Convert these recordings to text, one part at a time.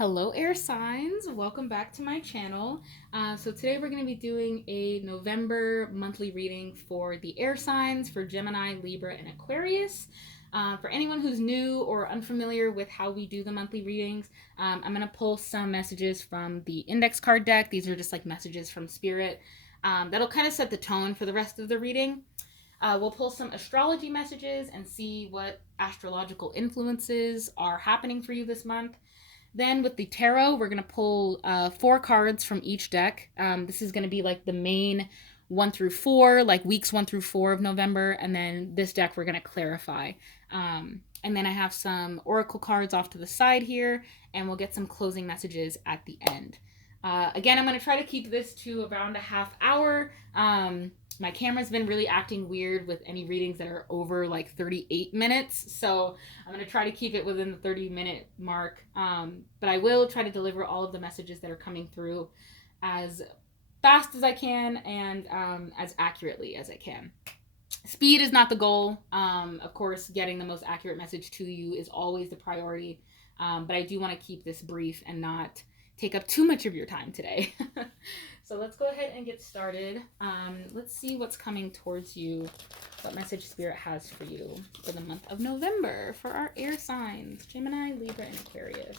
Hello, air signs. Welcome back to my channel. So today we're going to be doing a November monthly reading for the air signs for Gemini, Libra, and Aquarius. For anyone who's new or unfamiliar with how we do the monthly readings, I'm going to pull some messages from the index card deck. These are just like messages from Spirit. That'll kind of set the tone for the rest of the reading. We'll pull some astrology messages and see what astrological influences are happening for you this month. Then with the tarot, we're going to pull 4 cards from each deck. This is going to be like the main 1 through 4, like weeks 1 through 4 of November. And then this deck, we're going to clarify. And then I have some oracle cards off to the side here, and we'll get some closing messages at the end. Again, I'm going to try to keep this to around a half hour. My camera's been really acting weird with any readings that are over like 38 minutes. So I'm going to try to keep it within the 30-minute mark. But I will try to deliver all of the messages that are coming through as fast as I can and as accurately as I can. Speed is not the goal. Of course, getting the most accurate message to you is always the priority. But I do want to keep this brief and not take up too much of your time today. So let's go ahead and get started. Let's see what's coming towards you, what message Spirit has for you for the month of November for our air signs, Gemini, Libra, and Aquarius.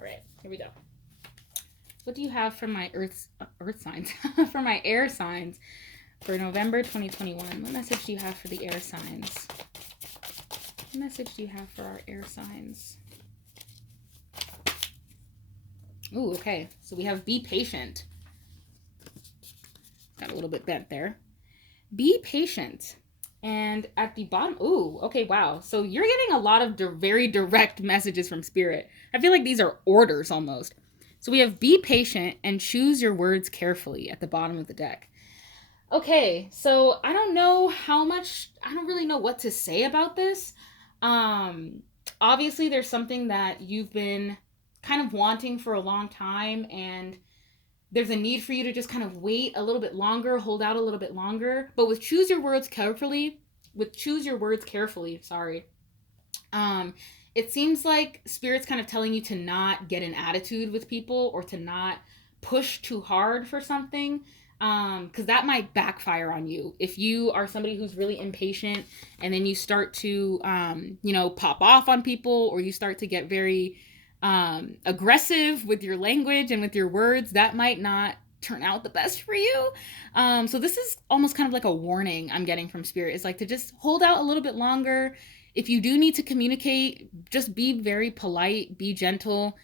All right, here we go. What do you have for my earth signs? For my air signs for November 2021? What message do you have for the air signs? What message do you have for our air signs? Ooh, okay. So we have be patient. Got a little bit bent there. Be patient. And at the bottom, ooh, okay, wow. So you're getting a lot of very direct messages from Spirit. I feel like these are orders almost. So we have be patient and choose your words carefully at the bottom of the deck. Okay, so I don't know how much, I don't really know what to say about this. Obviously, there's something that you've been kind of wanting for a long time, and there's a need for you to just kind of wait a little bit longer, hold out a little bit longer. But with choose your words carefully, sorry. It seems like Spirit's kind of telling you to not get an attitude with people or to not push too hard for something, because that might backfire on you. If you are somebody who's really impatient and then you start to, pop off on people, or you start to get very aggressive with your language and with your words, that might not turn out the best for you. So this is almost kind of like a warning I'm getting from Spirit. It's like to just hold out a little bit longer. If you do need to communicate, just be very polite, be gentle.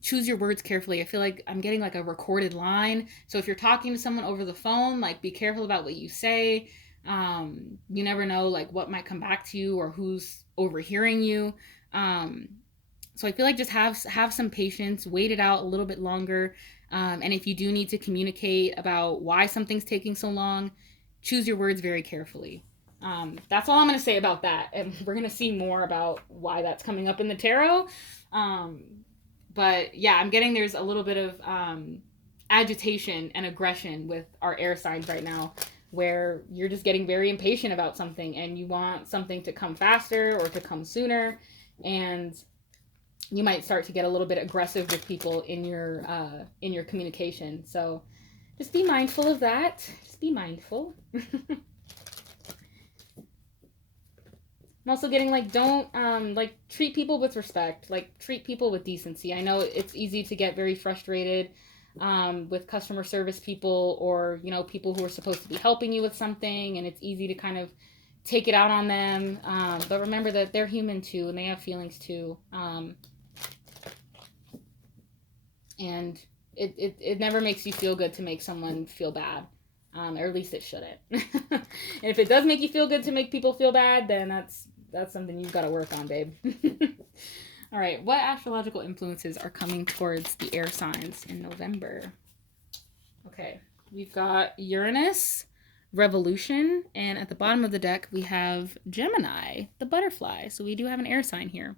Choose your words carefully. I feel like I'm getting like a recorded line. So if you're talking to someone over the phone, like be careful about what you say. You never know like what might come back to you or who's overhearing you. So I feel like just have some patience, wait it out a little bit longer. And if you do need to communicate about why something's taking so long, choose your words very carefully. That's all I'm going to say about that. And we're going to see more about why that's coming up in the tarot. But yeah, I'm getting there's a little bit of agitation and aggression with our air signs right now, where you're just getting very impatient about something and you want something to come faster or to come sooner. And you might start to get a little bit aggressive with people in your communication. So just be mindful of that. Just be mindful. I'm also getting like don't treat people with respect, like treat people with decency. I know it's easy to get very frustrated with customer service people, or people who are supposed to be helping you with something, and it's easy to kind of take it out on them. But remember that they're human too, and they have feelings too. And it never makes you feel good to make someone feel bad, or at least it shouldn't. And if it does make you feel good to make people feel bad, then that's something you've got to work on, babe. All right, what astrological influences are coming towards the air signs in November? Okay, we've got Uranus, Revolution, and at the bottom of the deck, we have Gemini, the butterfly. So we do have an air sign here.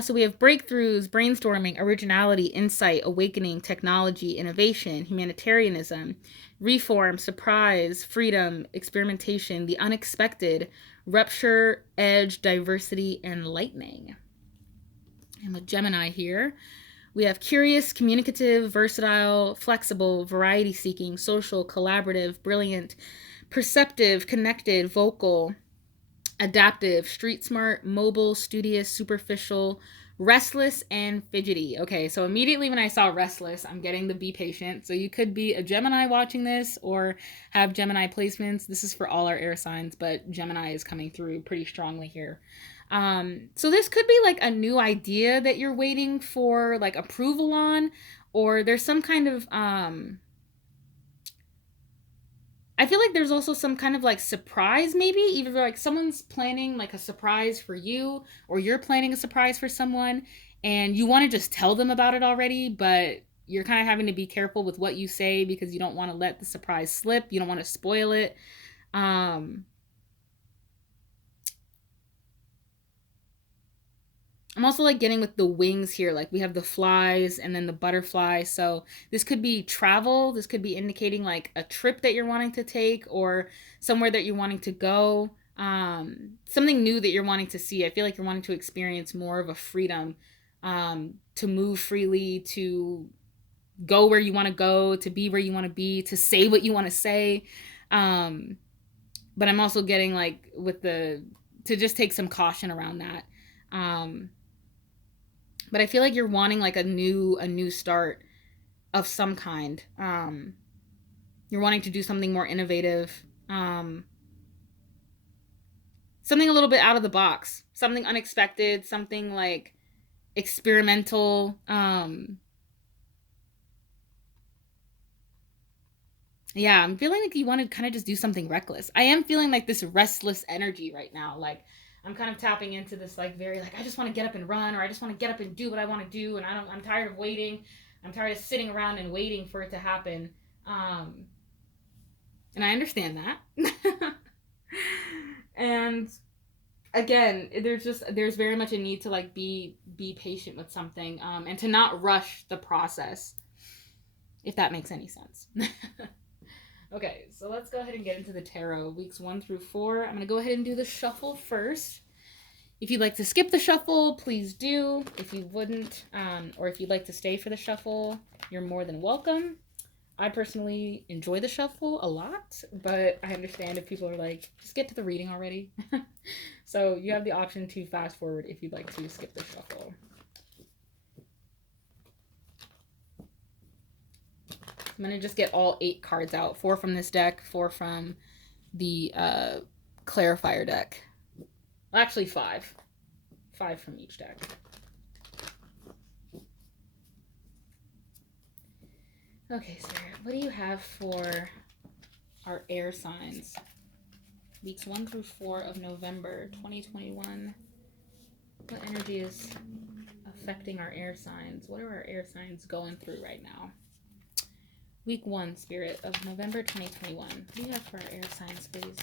So we have breakthroughs, brainstorming, originality, insight, awakening, technology, innovation, humanitarianism, reform, surprise, freedom, experimentation, the unexpected, rupture, edge, diversity, and lightning. And with Gemini here, we have curious, communicative, versatile, flexible, variety seeking, social, collaborative, brilliant, perceptive, connected, vocal, adaptive, street smart, mobile, studious, superficial, restless, and fidgety. Okay, so immediately when I saw restless, I'm getting the be patient. So you could be a Gemini watching this or have Gemini placements. This is for all our air signs, but Gemini is coming through pretty strongly here. So this could be like a new idea that you're waiting for like approval on, or there's some kind of I feel like there's also some kind of like surprise, maybe either like someone's planning like a surprise for you, or you're planning a surprise for someone, and you want to just tell them about it already, but you're kind of having to be careful with what you say because you don't want to let the surprise slip. You don't want to spoil it. I'm also like getting with the wings here. Like we have the flies and then the butterfly. So this could be travel. This could be indicating like a trip that you're wanting to take or somewhere that you're wanting to go. Something new that you're wanting to see. I feel like you're wanting to experience more of a freedom to move freely, to go where you want to go, to be where you want to be, to say what you want to say. But I'm also getting like with the to just take some caution around that. But I feel like you're wanting like a new start of some kind. You're wanting to do something more innovative, something a little bit out of the box, something unexpected, something like experimental. Yeah, I'm feeling like you want to kind of just do something reckless. I am feeling like this restless energy right now. Like I'm kind of tapping into this like very like I just want to get up and run, or I just want to get up and do what I want to do, and I'm tired of waiting. I'm tired of sitting around and waiting for it to happen. And I understand that. And again, there's very much a need to like be patient with something, and to not rush the process, if that makes any sense. Okay, so let's go ahead and get into the tarot, weeks 1 through 4. I'm going to go ahead and do the shuffle first. If you'd like to skip the shuffle, please do. If you wouldn't, or if you'd like to stay for the shuffle, you're more than welcome. I personally enjoy the shuffle a lot, but I understand if people are like, just get to the reading already. So you have the option to fast forward if you'd like to skip the shuffle. I'm going to just get all 8 cards out. 4 from this deck, 4 from the clarifier deck. Well, actually 5. 5 from each deck. Okay, Sarah, what do you have for our air signs? Weeks 1 through 4 of November 2021. What energy is affecting our air signs? What are our air signs going through right now? Week 1, Spirit, of November 2021. What do you have for our air signs, please?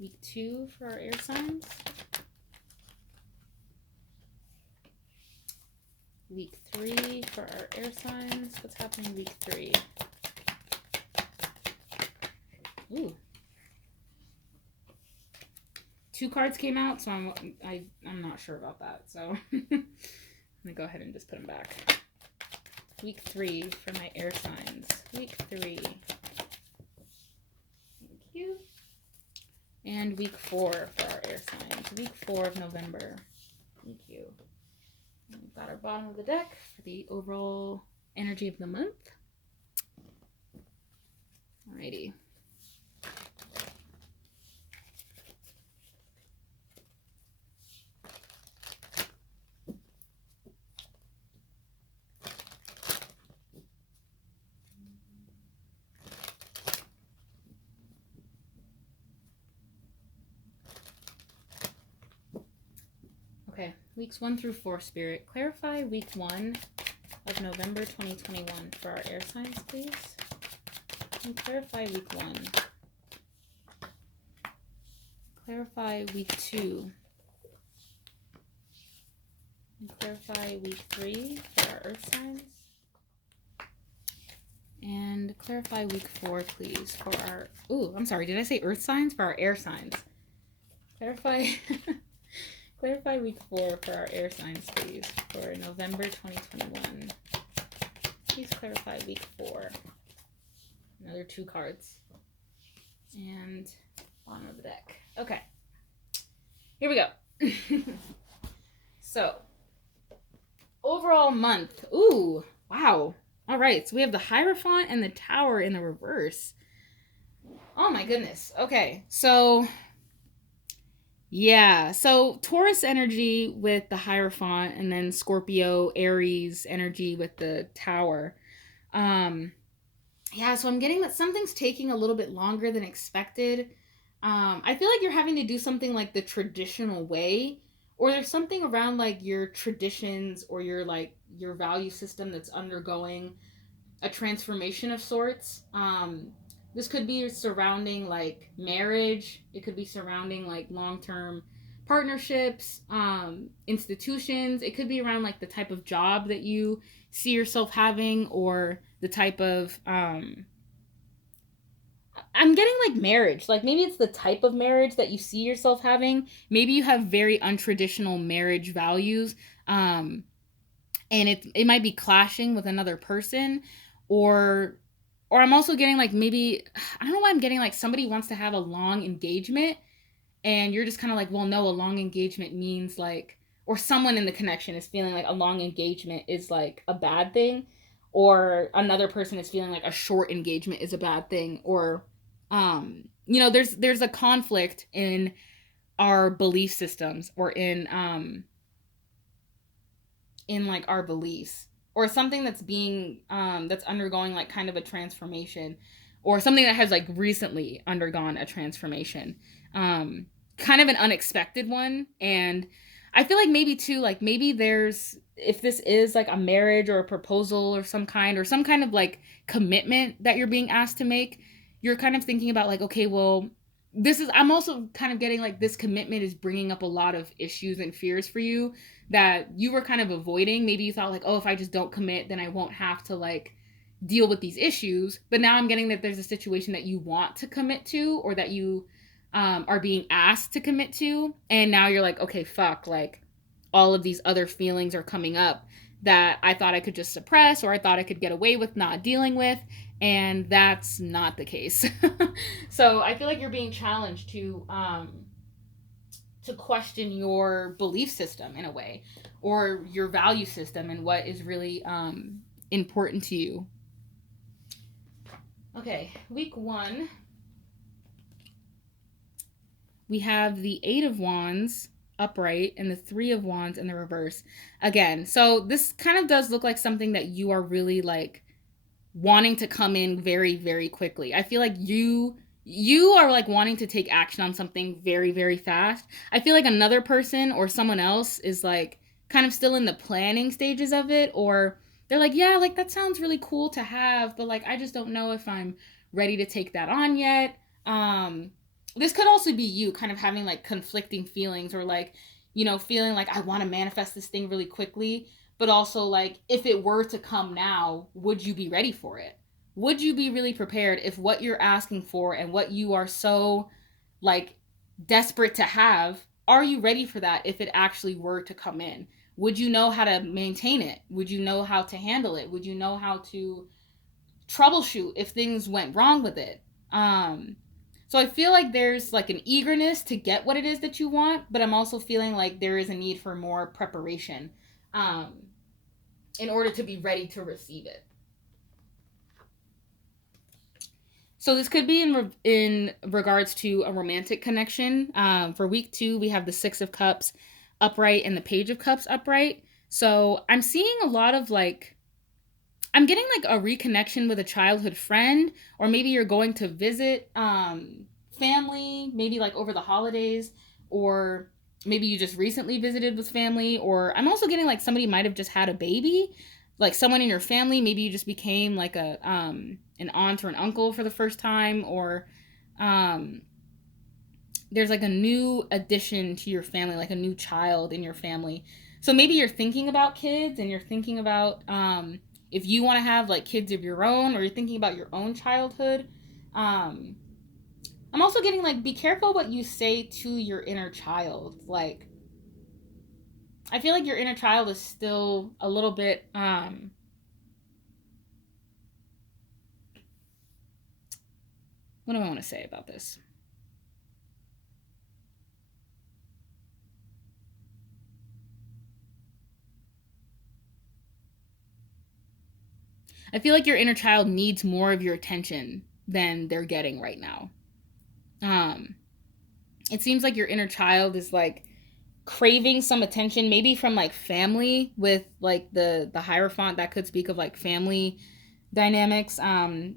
Week 2 for our air signs. Week 3 for our air signs. What's happening week 3? Ooh. 2 cards came out, so I'm not sure about that. So I'm gonna go ahead and just put them back. Week 3 for my air signs. Week 3. Thank you. And week 4 for our air signs. Week 4 of November. Thank you. And we've got our bottom of the deck for the overall energy of the month. Alrighty. Okay, weeks 1 through 4, Spirit. Clarify week 1 of November 2021 for our air signs, please. And clarify week 1. Clarify week 2. And clarify week 3 for our earth signs. And clarify week 4, please, for our... Ooh, I'm sorry. Did I say earth signs? For our air signs. Clarify... clarify week 4 for our air signs, please, for November 2021. Please clarify week 4. Another 2 cards. And bottom of the deck. Okay. Here we go. So, overall month. Ooh, wow. All right, so we have the Hierophant and the Tower in the reverse. Oh my goodness. Okay, so yeah, so Taurus energy with the Hierophant, and then Scorpio, Aries energy with the Tower. Yeah, so I'm getting that something's taking a little bit longer than expected. I feel like you're having to do something like the traditional way, or there's something around like your traditions or your value system that's undergoing a transformation of sorts. This could be surrounding like marriage. It could be surrounding like long-term partnerships, institutions. It could be around like the type of job that you see yourself having, or the type of I'm getting like marriage. Like maybe it's the type of marriage that you see yourself having. Maybe you have very untraditional marriage values. And it might be clashing with another person, or I'm also getting like maybe I don't know why I'm getting like somebody wants to have a long engagement, and you're just kind of like, well, no, a long engagement means like, or someone in the connection is feeling like a long engagement is like a bad thing, or another person is feeling like a short engagement is a bad thing, or there's a conflict in our belief systems, or in like our beliefs, or something that's being that's undergoing like kind of a transformation, or something that has like recently undergone a transformation, kind of an unexpected one. And I feel like maybe too, like maybe there's, if this is like a marriage or a proposal or some kind of like commitment that you're being asked to make, you're kind of thinking about like, okay, well, this is, I'm also kind of getting like this commitment is bringing up a lot of issues and fears for you that you were kind of avoiding. Maybe you thought like, oh, if I just don't commit, then I won't have to like deal with these issues. But now I'm getting that there's a situation that you want to commit to, or that you are being asked to commit to. And now you're like, okay, fuck, like all of these other feelings are coming up that I thought I could just suppress, or I thought I could get away with not dealing with. And that's not the case. So I feel like you're being challenged to question your belief system in a way, or your value system, and what is really important to you. Okay, week 1, we have the 8 of Wands upright and the 3 of Wands in the reverse again. So this kind of does look like something that you are really like wanting to come in very, very quickly. I feel like you are like wanting to take action on something very, very fast. I feel like another person or someone else is like kind of still in the planning stages of it, or they're like, yeah, like that sounds really cool to have, but like I just don't know if I'm ready to take that on yet. This could also be you kind of having like conflicting feelings, or like, feeling like I want to manifest this thing really quickly, but also like if it were to come now, would you be ready for it? Would you be really prepared if what you're asking for and what you are so like desperate to have, are you ready for that if it actually were to come in? Would you know how to maintain it? Would you know how to handle it? Would you know how to troubleshoot if things went wrong with it? So I feel like there's like an eagerness to get what it is that you want, but I'm also feeling like there is a need for more preparation in order to be ready to receive it. So this could be in regards to a romantic connection. For week 2, we have the 6 of Cups upright and the Page of Cups upright. So I'm seeing a lot of like, I'm getting like a reconnection with a childhood friend, or maybe you're going to visit family, maybe like over the holidays, or maybe you just recently visited with family, or I'm also getting like somebody might have just had a baby, like someone in your family. Maybe you just became like a an aunt or an uncle for the first time, or um, there's like a new addition to your family, like a new child in your family. So maybe you're thinking about kids, and you're thinking about if you want to have like kids of your own, or you're thinking about your own childhood. Um, I'm also getting like, be careful what you say to your inner child. Like, I feel like your inner child is still a little bit what do I want to say about this? I feel like your inner child needs more of your attention than they're getting right now. Um it seems like your inner child is like craving some attention, maybe from like family, with like the hierophant that could speak of like family dynamics, and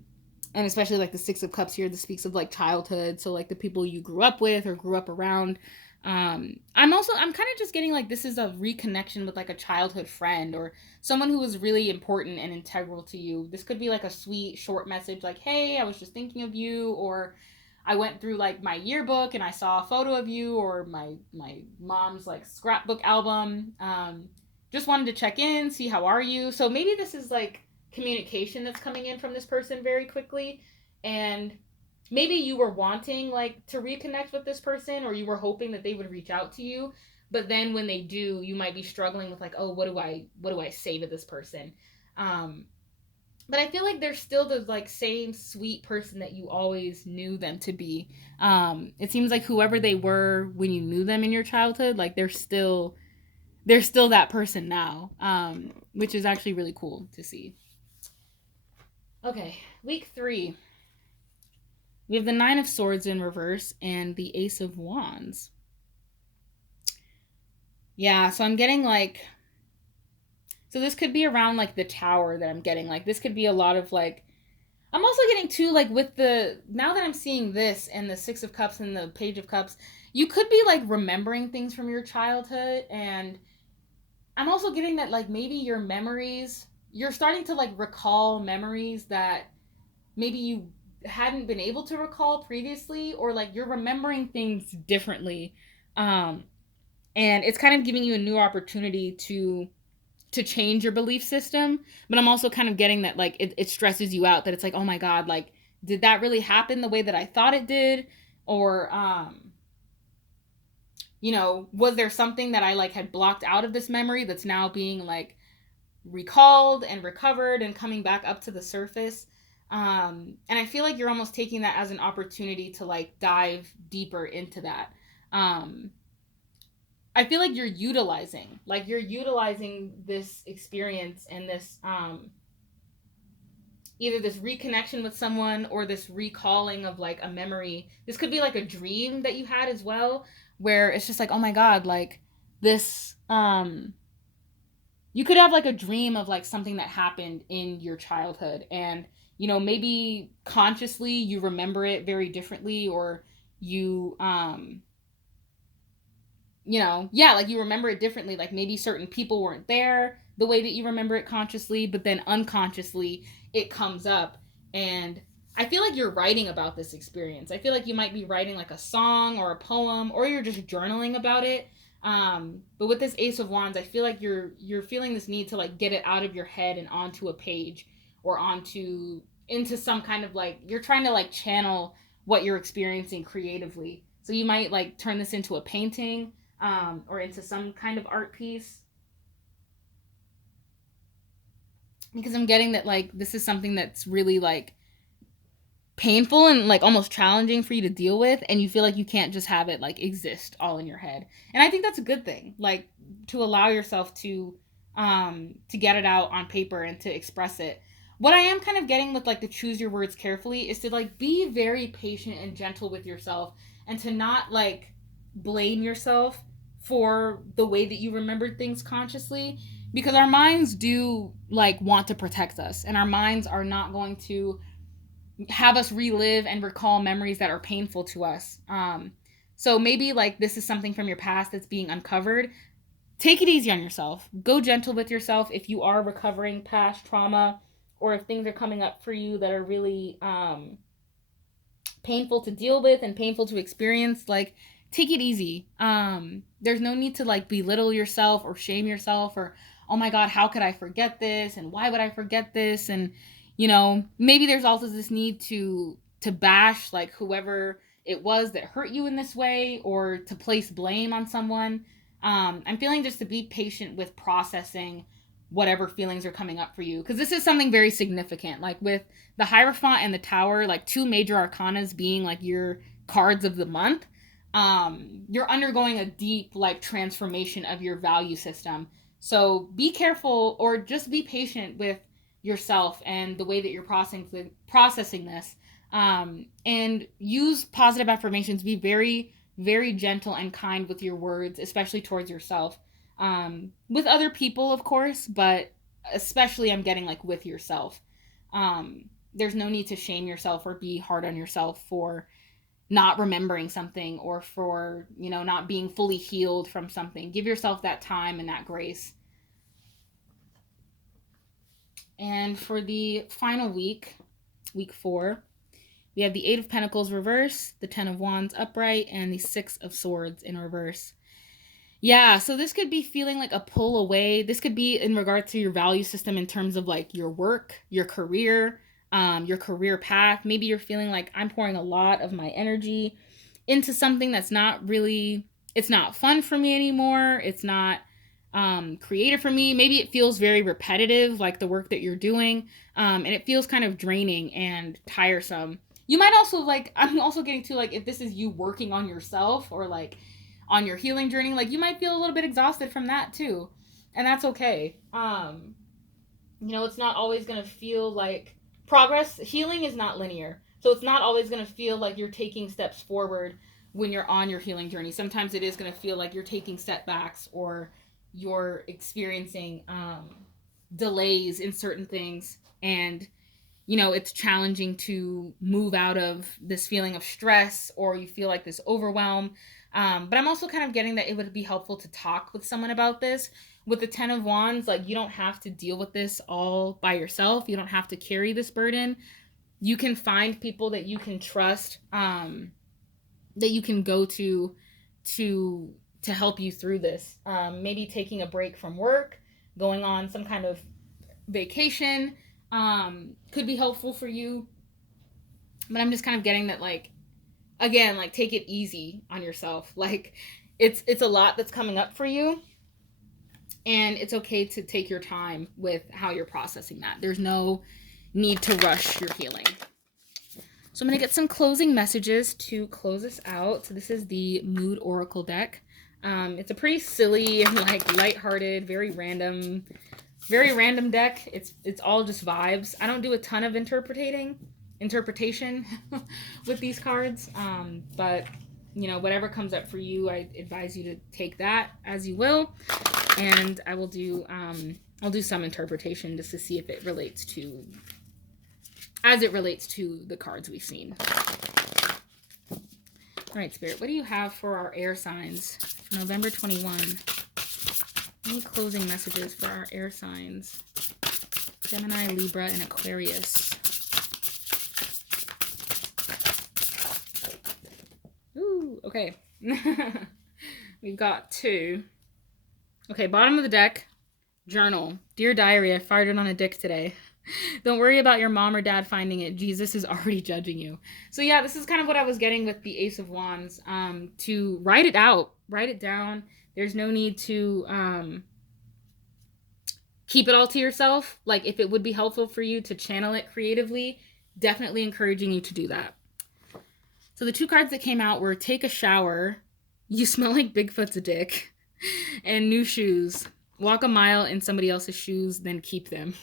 especially like the Six of Cups here, this speaks of like childhood, so like the people you grew up with or grew up around. I'm kind of just getting like, this is a reconnection with like a childhood friend, or someone who was really important and integral to you. This could be like a sweet short message like, hey, I was just thinking of you, or I went through like my yearbook and I saw a photo of you, or my mom's like scrapbook album. Just wanted to check in, see how are you. So maybe this is like communication that's coming in from this person very quickly, and maybe you were wanting like to reconnect with this person, or you were hoping that they would reach out to you, but then when they do, you might be struggling with like, oh, what do I say to this person? um but I feel like they're still the like same sweet person that you always knew them to be. It seems like whoever they were when you knew them in your childhood, like they're still that person now, which is actually really cool to see. Okay, week 3. We have the Nine of Swords in reverse and the Ace of Wands. Yeah, so I'm getting like, so this could be around like the Tower that I'm getting. Like this could be a lot of like, I'm also getting too like with the, now that I'm seeing this and the Six of Cups and the Page of Cups, you could be like remembering things from your childhood, and I'm also getting that like maybe your memories, you're starting to like recall memories that maybe you hadn't been able to recall previously, or like you're remembering things differently. Um and it's kind of giving you a new opportunity to change your belief system, but I'm also kind of getting that like it stresses you out, that it's like, oh my god, like did that really happen the way that I thought it did? Or was there something that I like had blocked out of this memory that's now being like recalled and recovered and coming back up to the surface? And I feel like you're almost taking that as an opportunity to like dive deeper into that. um I feel like you're utilizing this experience and this either this reconnection with someone, or this recalling of like a memory. This could be like a dream that you had as well, where it's just like, oh my god, like this you could have like a dream of like something that happened in your childhood, and maybe consciously you remember it very differently, or you yeah, like you remember it differently. Like maybe certain people weren't there the way that you remember it consciously, but then unconsciously it comes up. And I feel like you're writing about this experience. I feel like you might be writing like a song or a poem, or you're just journaling about it. But with this Ace of Wands, I feel like you're feeling this need to like get it out of your head and onto a page, or onto into some kind of like, you're trying to like channel what you're experiencing creatively. So you might like turn this into a painting, or into some kind of art piece, because I'm getting that like this is something that's really like painful and like almost challenging for you to deal with, and you feel like you can't just have it like exist all in your head. And I think that's a good thing, like to allow yourself to get it out on paper and to express it. What I am kind of getting with like the choose your words carefully is to like be very patient and gentle with yourself, and to not like blame yourself for the way that you remembered things consciously, because our minds do like want to protect us, and our minds are not going to have us relive and recall memories that are painful to us. So maybe like this is something from your past that's being uncovered. Take it easy on yourself. Go gentle with yourself if you are recovering past trauma, or if things are coming up for you that are really painful to deal with and painful to experience. Like, take it easy. There's no need to like belittle yourself or shame yourself, or oh my god, how could I forget this, and why would I forget this? And maybe there's also this need to bash like whoever it was that hurt you in this way, or to place blame on someone. I'm feeling just to be patient with processing whatever feelings are coming up for you, because this is something very significant, like with the Hierophant and the Tower, like two major arcanas being like your cards of the month. You're undergoing a deep like transformation of your value system. So be careful, or just be patient with yourself and the way that you're processing this. And use positive affirmations. Be very, very gentle and kind with your words, especially towards yourself. With other people, of course, but especially I'm getting like with yourself. There's no need to shame yourself or be hard on yourself for not remembering something, or for not being fully healed from something. Give yourself that time and that grace. And for the final week 4, we have the 8 of Pentacles reverse, the 10 of Wands upright, and the 6 of Swords in reverse. Yeah, so this could be feeling like a pull away. This could be in regard to your value system in terms of like your work, your career path. Maybe you're feeling like I'm pouring a lot of my energy into something that's not really, it's not fun for me anymore. It's not creative for me. Maybe it feels very repetitive, like the work that you're doing, and it feels kind of draining and tiresome. You might also like, I'm also getting to like, if this is you working on yourself or like on your healing journey, like you might feel a little bit exhausted from that too, and that's okay. It's not always going to feel like progress. Healing is not linear, so it's not always going to feel like you're taking steps forward when you're on your healing journey. Sometimes it is going to feel like you're taking setbacks, or you're experiencing delays in certain things, and it's challenging to move out of this feeling of stress, or you feel like this overwhelm. But I'm also kind of getting that it would be helpful to talk with someone about this. With the 10 of Wands, like, you don't have to deal with this all by yourself. You don't have to carry this burden. You can find people that you can trust, that you can go to help you through this. Maybe taking a break from work, going on some kind of vacation, could be helpful for you. But I'm just kind of getting that, like, again, like, take it easy on yourself. Like, it's a lot that's coming up for you, and it's okay to take your time with how you're processing that. There's no need to rush your healing. So I'm going to get some closing messages to close us out. So this is the Mood Oracle deck. It's a pretty silly and like lighthearted, very random deck. It's all just vibes. I don't do a ton of interpretation with these cards, but whatever comes up for you, I advise you to take that as you will, and I will do I'll do some interpretation just to see if it relates to the cards we've seen. All right, Spirit, what do you have for our air signs for November 21? Any closing messages for our air signs? Gemini, Libra, and Aquarius. Ooh, okay. We've got 2. Okay, bottom of the deck, journal. Dear Diary, I farted on a dick today. Don't worry about your mom or dad finding it. Jesus is already judging you. So yeah, this is kind of what I was getting with the Ace of Wands. To write it out. Write it down. There's no need to keep it all to yourself. Like, if it would be helpful for you to channel it creatively, definitely encouraging you to do that. So the 2 cards that came out were Take a Shower, You Smell Like Bigfoot's a Dick, and New Shoes. Walk a mile in somebody else's shoes, then keep them.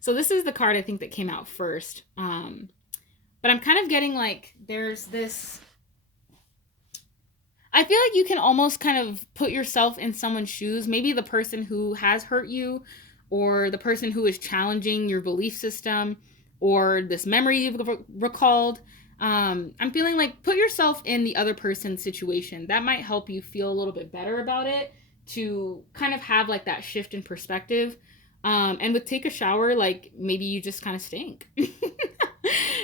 So this is the card I think that came out first. But I'm kind of getting like there's this... I feel like you can almost kind of put yourself in someone's shoes. Maybe the person who has hurt you, or the person who is challenging your belief system, or this memory you've recalled. I'm feeling like put yourself in the other person's situation. That might help you feel a little bit better about it, to kind of have like that shift in perspective. And with take a shower, like maybe you just kind of stink.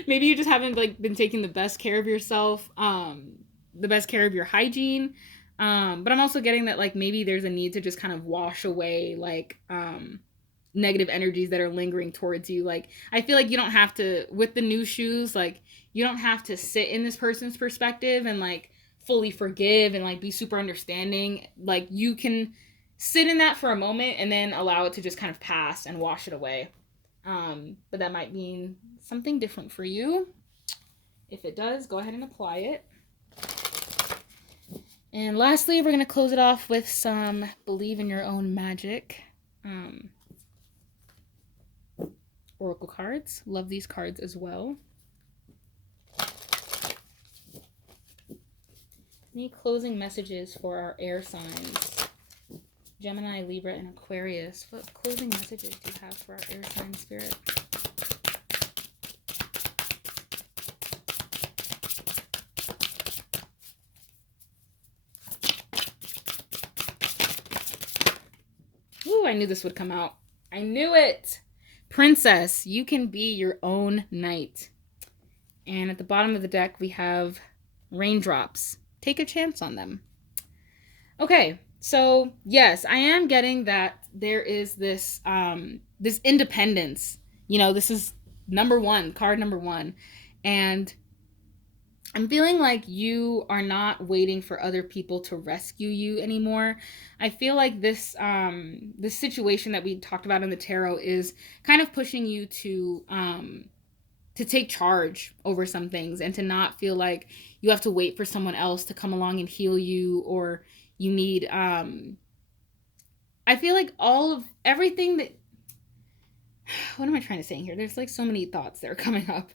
Maybe you just haven't like been taking the best care of yourself, the best care of your hygiene. But I'm also getting that like maybe there's a need to just kind of wash away like negative energies that are lingering towards you. Like I feel like you don't have to, with the new shoes, like you don't have to sit in this person's perspective and like fully forgive and like be super understanding. Like you can sit in that for a moment and then allow it to just kind of pass and wash it away. But that might mean something different for you. If it does, go ahead and apply it. And lastly, we're going to close it off with some Believe in Your Own Magic oracle cards. Love these cards as well. Any closing messages for our air signs? Gemini, Libra, and Aquarius. What closing messages do you have for our air sign spirit? Ooh, I knew this would come out. I knew it! Princess, you can be your own knight. And at the bottom of the deck, we have raindrops. Take a chance on them. Okay, so yes, I am getting that there is this this independence. You know, this is number one, card number one. And I'm feeling like you are not waiting for other people to rescue you anymore. I feel like this situation that we talked about in the tarot is kind of pushing you to take charge over some things and to not feel like you have to wait for someone else to come along and heal you, or you need I feel like all of everything that what am I trying to say here? There's like so many thoughts that are coming up.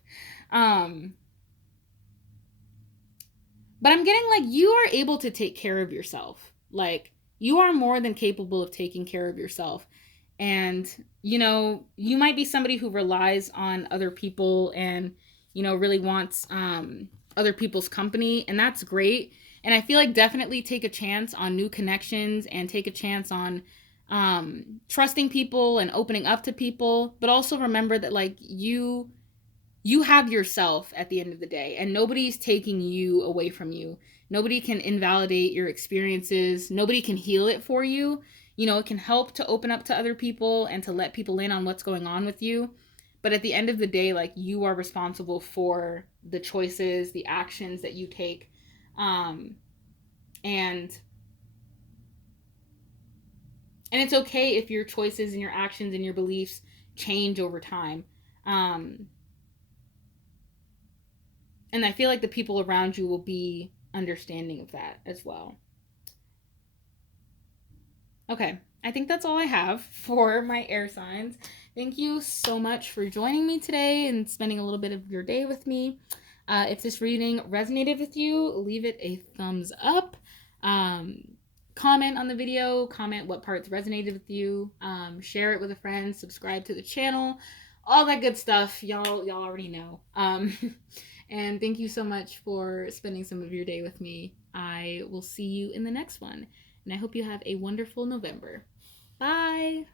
But I'm getting like you are able to take care of yourself. Like you are more than capable of taking care of yourself. And, you know, you might be somebody who relies on other people and, you know, really wants other people's company. And that's great. And I feel like definitely take a chance on new connections and take a chance on trusting people and opening up to people. But also remember that like you have yourself at the end of the day, and nobody's taking you away from you. Nobody can invalidate your experiences. Nobody can heal it for you. You know, it can help to open up to other people and to let people in on what's going on with you. But at the end of the day, like you are responsible for the choices, the actions that you take. And it's okay if your choices and your actions and your beliefs change over time. And I feel like the people around you will be understanding of that as well. Okay, I think that's all I have for my air signs. Thank you so much for joining me today and spending a little bit of your day with me. If this reading resonated with you, leave it a thumbs up. Comment on the video, comment what parts resonated with you, share it with a friend, subscribe to the channel, all that good stuff. Y'all already know. And thank you so much for spending some of your day with me. I will see you in the next one. And I hope you have a wonderful November. Bye!